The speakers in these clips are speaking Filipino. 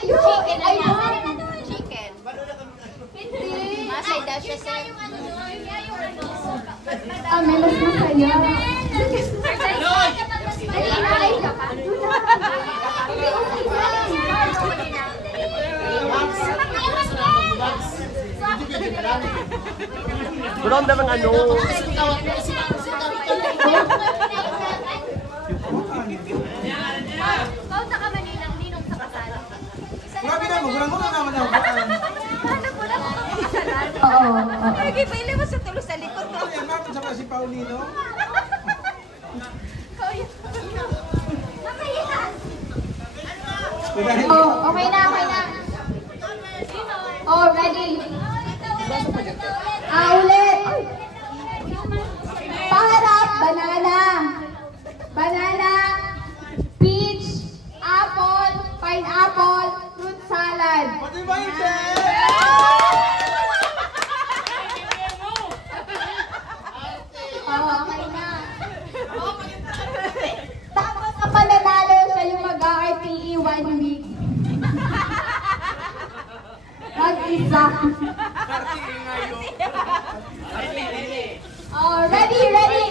Chicken na yan. Chicken. Hindi. Masay daw siya sa... May mas masaya. Ay, ka pa. Belum naman ano. Kau sa Kamaninang ninong sa kasal. Grabe na mo, gurang mo naman ako. Hanap mo lang ako kasalan. Oo. Lagi pa ilan mo sa tulo sa likod ko. Ay, mapit sa si Paulino. Oh, okay na, okay na. Oh, ready. Ulit. Pangarap, banana. Banana, peach, apple, pineapple, fruit salad. Pati ba yun, Chef? Oh, okay na. Tapos ang pananalo siya yung mag-RTE 1 week. Mag-isa. Oh, ready, ready.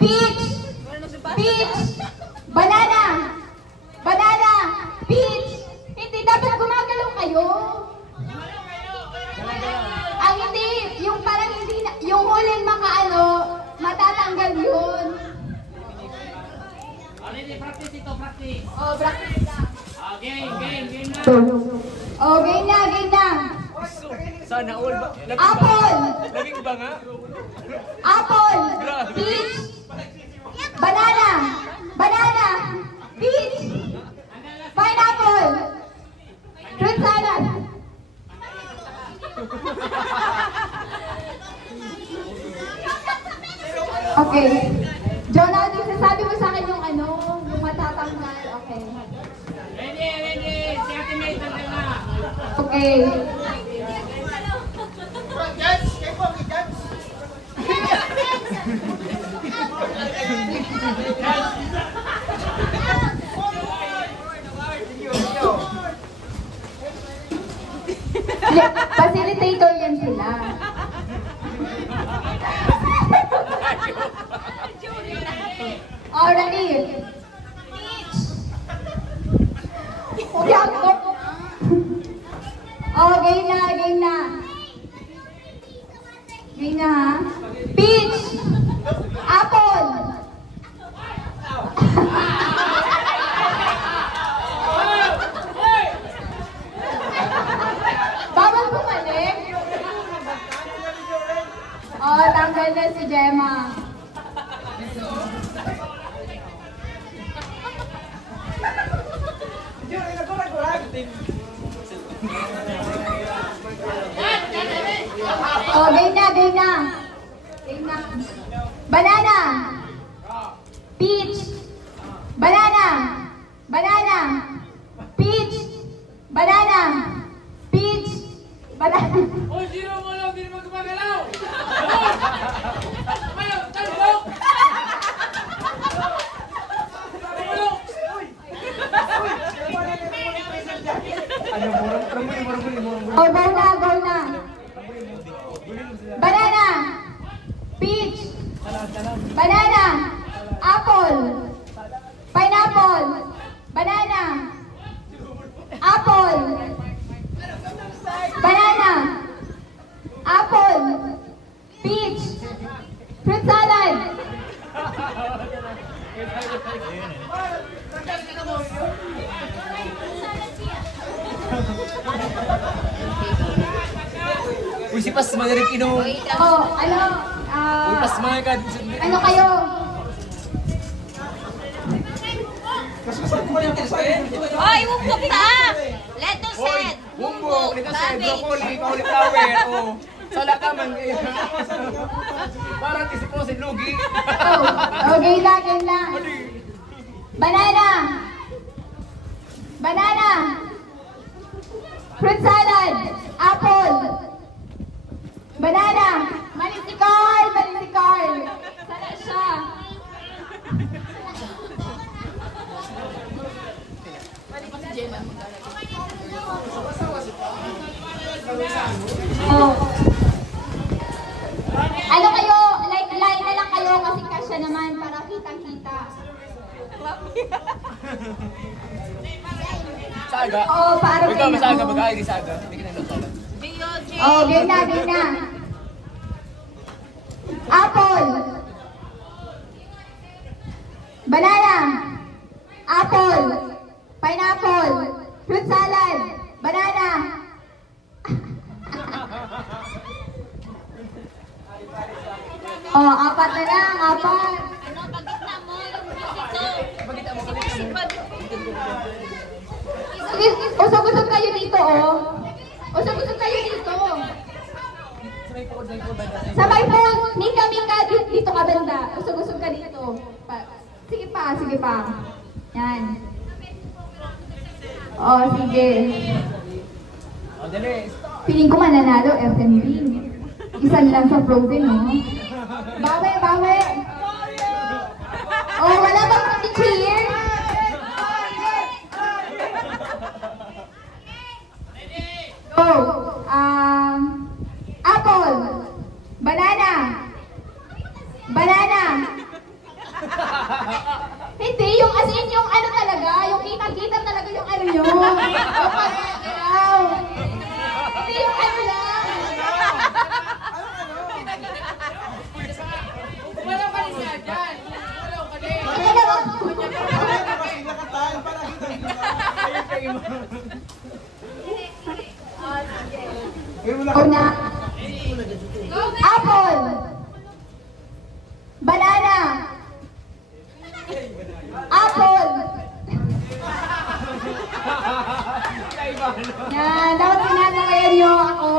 Peach, peach, banana, banana, peach. Hindi, dapat gumagalaw kayo. Ang hindi, yung parang hindi, yung huling makaano, matatanggal yun. Practice ito, practice. Oh, practice na. Game na. Oh, game na, game na. Sana all ba? Apple, Laging ba nga? apple, peach, banana, banana, peach, pineapple, fruit salad. Okay. Jonah, sasabi mo sa akin yung ano, yung matatanggal. Okay. Ready. Si Ate May, tanggal na. Okay. Judge, kayo po, Judge. Facilitator yan sila. Already. Oh, game na, game na. Game na, ha? Peach. Apple. Bawal bumalik. Oh, tanggal na si Gemma. Oh, game na, game na. Game na. Banana. Peach. Banana. Banana. Peach. Banana. Peach. Banana. Hoy, sino mo lang, hindi naman gumagalaw. Mayo, talbok. Oh, go na, go na. Banana. Peach. Banana. Apple. Pineapple. Banana. Apple. Banana. Apple. Peach. Fruit salad. Uy, si Pas Magarik Ino. Oh, ano? Uy, Pas Magarik. Ano kayo? Oy, umpok na! Lettuce head! Bumbo, ito sa broccoli, cauliflower, o. Sala ka man. Parang isip ko si Lugi. Oh, game na, game na. Banana. Banana. Fruit salad. Apple. Banana. Mali si Carl. Sala siya. Saga. Oo, paano Ikaw, kayo? masaga, mag-aay di saga. Hindi ka na saga. Oh, game na, game na. Apple. Banana. Apple. Pineapple. Fruit salad. Banana. Oh, apat na lang, apat. Ano, pagkita mo, yung dito. Pagkita mo, pagkita mo. Usog-usog kayo dito, oh. Usog-usog kayo dito. Sabay po, Mika, dito ka banda. Usog-usog ka dito. Sige pa. Yan. Oh, sige. O, dali. Feeling ko mananalo, FMB. Isa lang sa Frozen, no? Bawi. Oh, wala bang mag-cheer? Go. Apple. Banana. Hindi, yung as in, yung ano talaga, yung kita-kita talaga yung ano nyo. Yung pag-araw. Hindi yung ano lang. Wala ka rin siya dyan. Wala ka rin. Ano ba? Mamaya pa sila katahan para kita. Una. Apple. Banana. Apple. Yan, dapat tinatakayan nyo ako.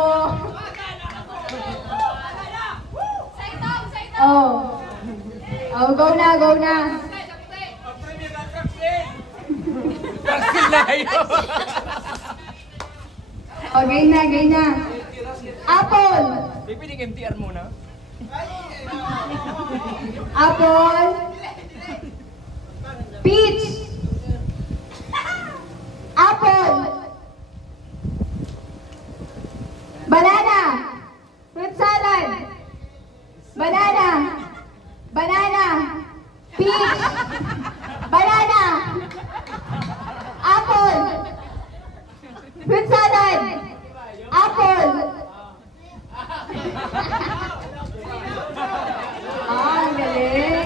Oh, go na. Bakit na kayo? Oh, gay na. Apple. Pipiling MTR muna. Apple. Peach. Apple. Banana. Fruit salad. Banana. Peach. Banana. Apple. Fruit salad. Apple. Ang galing.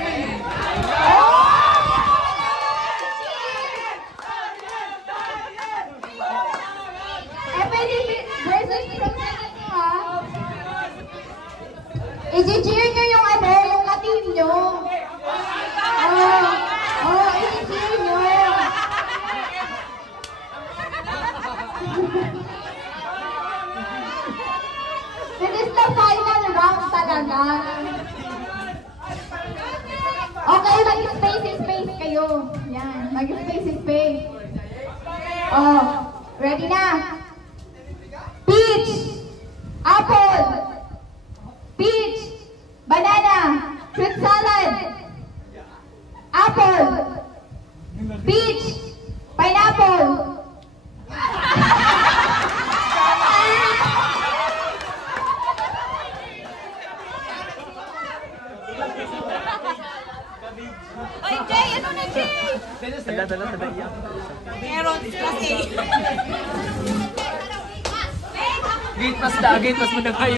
Pwede versus Frozen ito, ha? I-cheer nyo yung ano, yung ka-team nyo. I-cheer nyo. This is the final round talaga. Okay, mag-space kayo. Yan, mag-space. Oh, ready na? Peach. Apple. Peach. Banana. Fruit salad. Apple. Peach. Pineapple. Oy, Jay, ano na, Jay? Dala. Meron kasi. Gate pass mo na kayo.